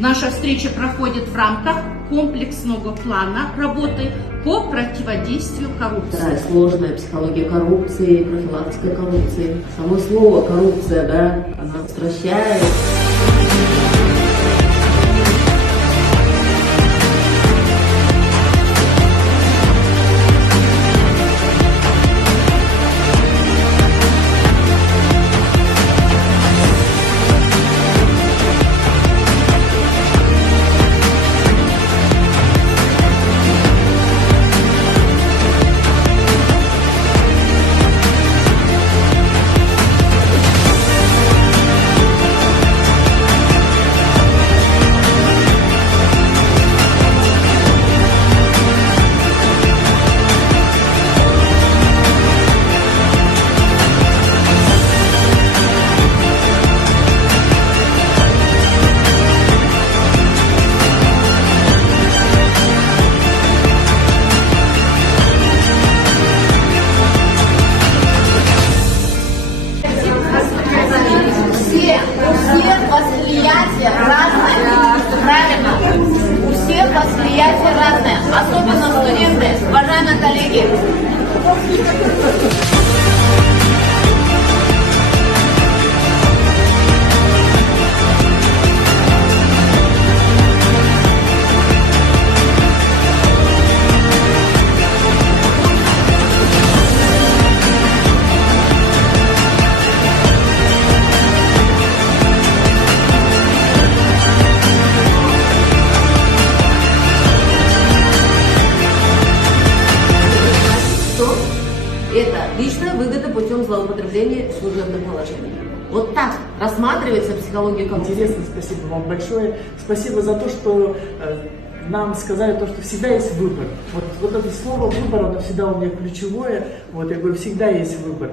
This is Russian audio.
Наша встреча проходит в рамках комплексного плана работы по противодействию коррупции. Вторая сложная психология коррупции, профилактика коррупции. Само слово коррупция, да, она стращает. Восприятие разное, правильно? У всех восприятие разное, особенно студенты, уважаемые коллеги. Это личная выгода путем злоупотребления служебным положением. Вот так рассматривается психология коррупции. Интересно, спасибо вам большое. Спасибо за то, что нам сказали, что всегда есть выбор. Вот это слово «выбор», оно всегда у меня ключевое. Вот я говорю, всегда есть выбор.